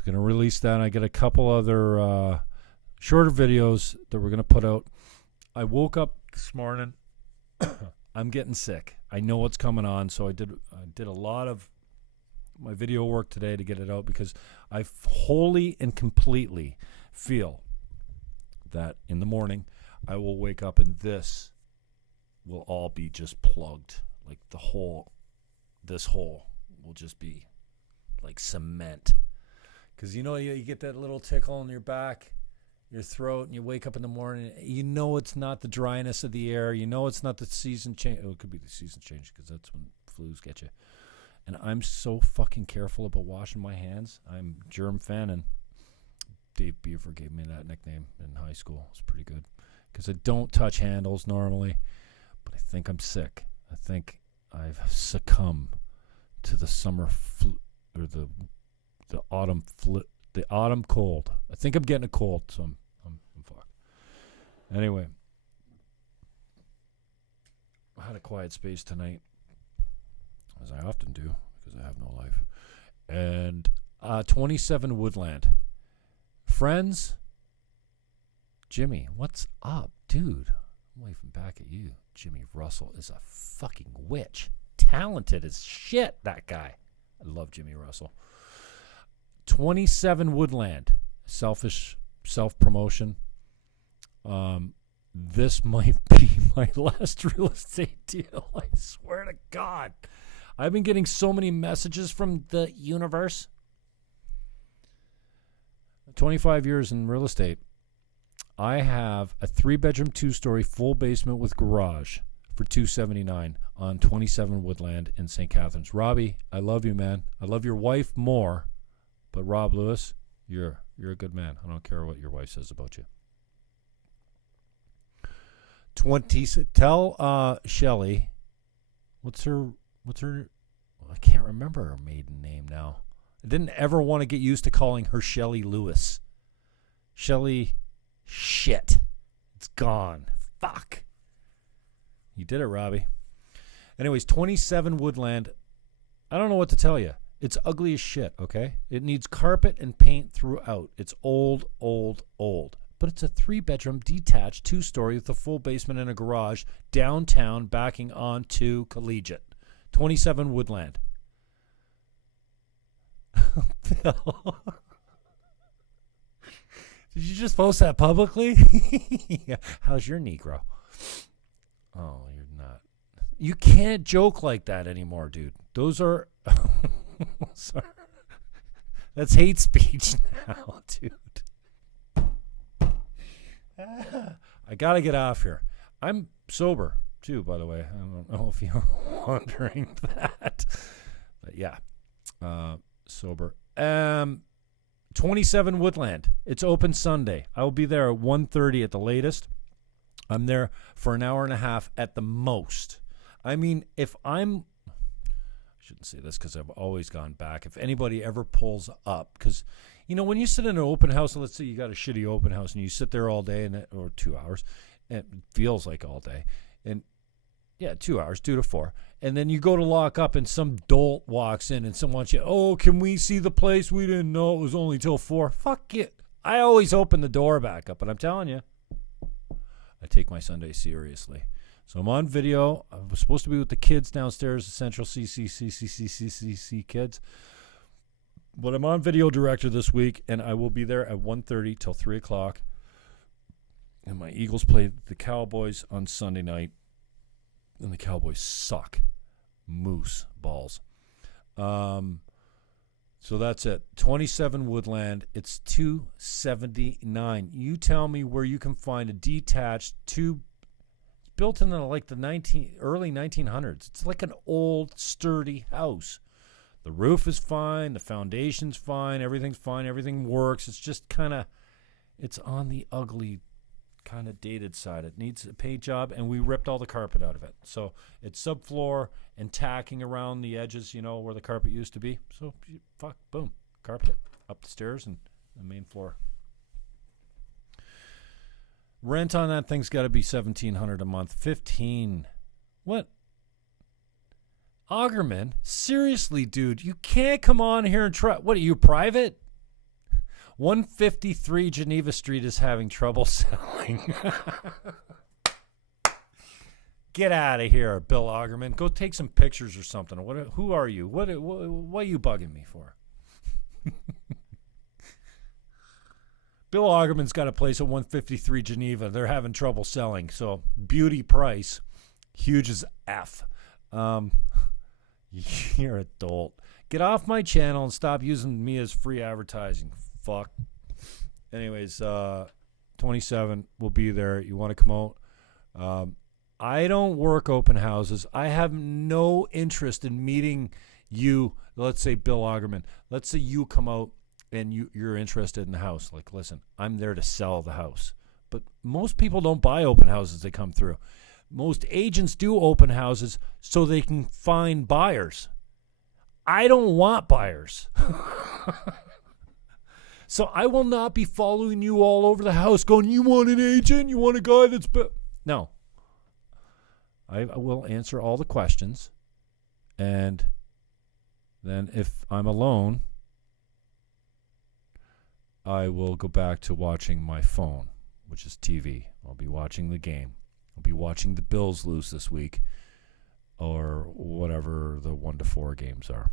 Going to release that. I got a couple other shorter videos that we're going to put out. I woke up this morning. I'm getting sick. I know what's coming on, so I did a lot of my video work today to get it out because I wholly and completely feel that in the morning I will wake up and this will all be just plugged. Like this hole will just be like cement. Because you know you get that little tickle in your back, your throat, and you wake up in the morning. You know it's not the dryness of the air. You know it's not the season change. Oh, it could be the season change because that's when flus get you. And I'm so fucking careful about washing my hands. I'm Jim Fannon. Dave Beaver gave me that nickname in high school. It's pretty good because I don't touch handles normally, but I think I'm sick. I think I've succumbed to the summer or the autumn the autumn cold. I think I'm getting a cold, so I'm fucked. Anyway, I had a quiet space tonight, as I often do because I have no life. And 27 Woodland. Friends, Jimmy, what's up, dude? I'm waving back at you. Jimmy Russell is a fucking witch. Talented as shit, that guy. I love Jimmy Russell. 27 Woodland. Selfish self-promotion. This might be my last real estate deal. I swear to God. I've been getting so many messages from the universe. 25 years in real estate. I have a 3-bedroom, 2-story, full basement with garage for $279 on 27 Woodland in St. Catharines. Robbie, I love you, man. I love your wife more, but Rob Lewis, you're a good man. I don't care what your wife says about you. Tell Shelly, what's her? I can't remember her maiden name now. I didn't ever want to get used to calling her Shelly Lewis. Shelly, shit, it's gone. Fuck. You did it, Robbie. Anyways, 27 Woodland. I don't know what to tell you. It's ugly as shit, okay? It needs carpet and paint throughout. It's old. But it's a 3-bedroom, detached, 2-story with a full basement and a garage downtown backing onto Collegiate. 27 Woodland. Bill. Did you just post that publicly? Yeah. How's your Negro? Oh, you're not. You can't joke like that anymore, dude. Those are... Sorry. That's hate speech now, dude. I gotta get off here. I'm sober, too, by the way. I don't know if you're wondering that. But yeah, sober. 27 Woodland. It's open Sunday. I will be there at 1:30 at the latest. I'm there for an hour and a half at the most. I mean, if I'm... I shouldn't say this because I've always gone back. If anybody ever pulls up, because, you know, when you sit in an open house, and let's say you got a shitty open house and you sit there all day or 2 hours, and it feels like all day. And yeah, 2 hours, 2 to 4. And then you go to lock up and some dolt walks in and someone wants you, oh, can we see the place? We didn't know it was only till 4. Fuck it. I always open the door back up, but I'm telling you, I take my Sunday seriously. So I'm on video. I was supposed to be with the kids downstairs, the Central CCC kids. But I'm on video director this week, and I will be there at 1:30 till 3 o'clock. And my Eagles play the Cowboys on Sunday night. And the Cowboys suck. Moose balls. So that's it. 27 Woodland. It's $279. You tell me where you can find a detached built in the early 1900s. It's like an old, sturdy house. The roof is fine. The foundation's fine. Everything's fine. Everything works. It's just it's on the ugly, kind of dated side. It needs a paint job, and we ripped all the carpet out of it. So it's subfloor and tacking around the edges, you know, where the carpet used to be. So, boom, carpet it up the stairs and the main floor. Rent on that thing's got to be $1,700 a month. $15. What? Augerman? Seriously, dude, you can't come on here and try. What are you, private? 153 Geneva Street is having trouble selling. Get out of here, Bill Augerman. Go take some pictures or something. Who are you? What are you bugging me for? Bill Augerman's got a place at 153 Geneva. They're having trouble selling. So beauty price, huge as F. You're a dolt. Get off my channel and stop using me as free advertising. Fuck. Anyways, 27 will be there. You want to come out? I don't work open houses. I have no interest in meeting you. Let's say Bill Augerman. Let's say you come out and you're interested in the house, like, listen, I'm there to sell the house. But most people don't buy open houses they come through. Most agents do open houses so they can find buyers. I don't want buyers. So I will not be following you all over the house going, you want an agent? You want a guy that's... No. I will answer all the questions. And then if I'm alone, I will go back to watching my phone, which is TV. I'll be watching the game. I'll be watching the Bills lose this week, or whatever the 1-4 games are.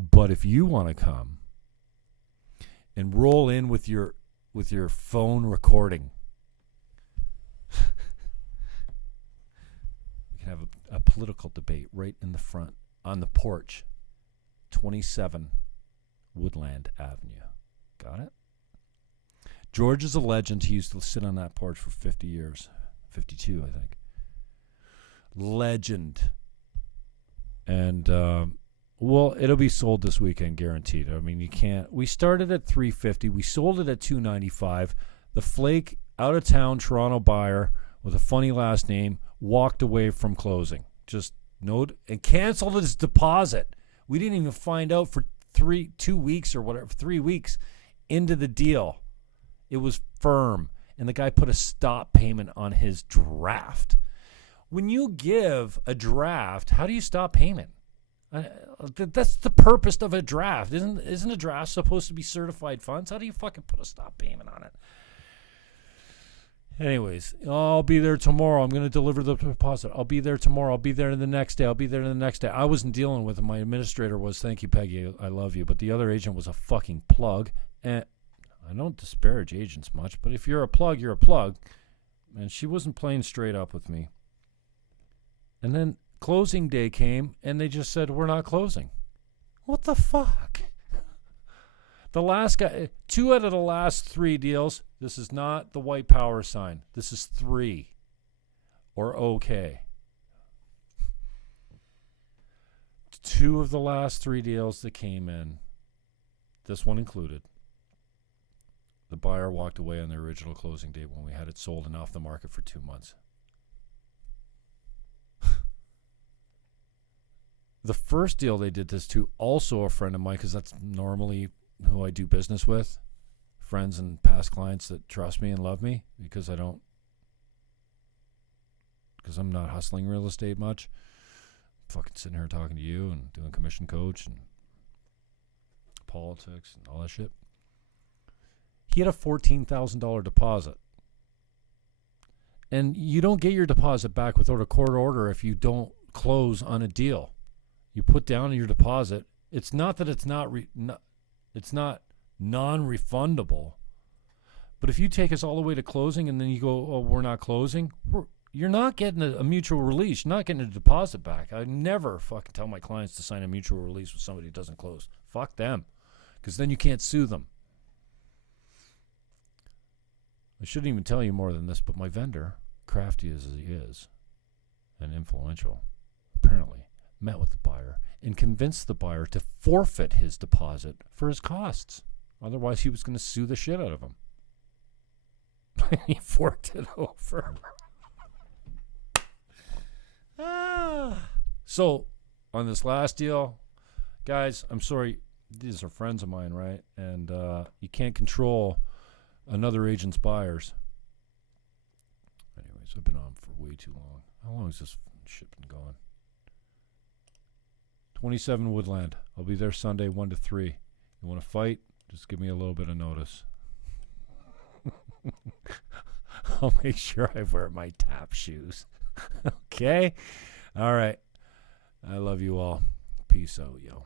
But if you want to come and roll in with your phone recording, we can have a political debate right in the front on the porch, 27 Woodland Avenue. Got it? George is a legend. He used to sit on that porch for 50 years. 52, I think. Legend. And, well, it'll be sold this weekend, guaranteed. I mean, you can't. We started at $350. We sold it at $295. The flake, out-of-town Toronto buyer with a funny last name walked away from closing. Just and canceled his deposit. We didn't even find out for 2 weeks or whatever, 3 weeks into the deal. It was firm, and the guy put a stop payment on his draft. When you give a draft, how do you stop payment? That's the purpose of a draft. Isn't a draft supposed to be certified funds? How do you fucking put a stop payment on it? Anyways, I'll be there tomorrow. I'm going to deliver the deposit. I'll be there tomorrow. I'll be there the next day. I'll be there the next day. I wasn't dealing with him. My administrator was, thank you, Peggy. I love you. But the other agent was a fucking plug. And I don't disparage agents much, but if you're a plug, you're a plug. And she wasn't playing straight up with me. And then closing day came, and they just said, we're not closing. What the fuck? The last guy, 2 out of the last 3 deals, this is not the white power sign. This is 3 or okay. 2 of the last 3 deals that came in, this one included, the buyer walked away on the original closing date when we had it sold and off the market for 2 months. The first deal they did this to, also a friend of mine, because that's normally who I do business with, friends and past clients that trust me and love me because I'm not hustling real estate much. Fucking sitting here talking to you and doing commission coach and politics and all that shit. He had a $14,000 deposit. And you don't get your deposit back without a court order if you don't close on a deal. You put down your deposit. It's not that it's not non-refundable. But if you take us all the way to closing and then you go, oh, we're not closing, you're not getting a mutual release. You're not getting a deposit back. I never fucking tell my clients to sign a mutual release with somebody who doesn't close. Fuck them. Because then you can't sue them. I shouldn't even tell you more than this, but my vendor, crafty as he is, and influential, apparently, met with the buyer and convinced the buyer to forfeit his deposit for his costs. Otherwise, he was going to sue the shit out of him. He forked it over. So, on this last deal, guys, I'm sorry, these are friends of mine, right? And you can't control another agent's buyers. Anyways, I've been on for way too long. How long has this shit been going? 27 Woodland. I'll be there Sunday 1 to 3. You want to fight? Just give me a little bit of notice. I'll make sure I wear my tap shoes. Okay? All right. I love you all. Peace out, yo.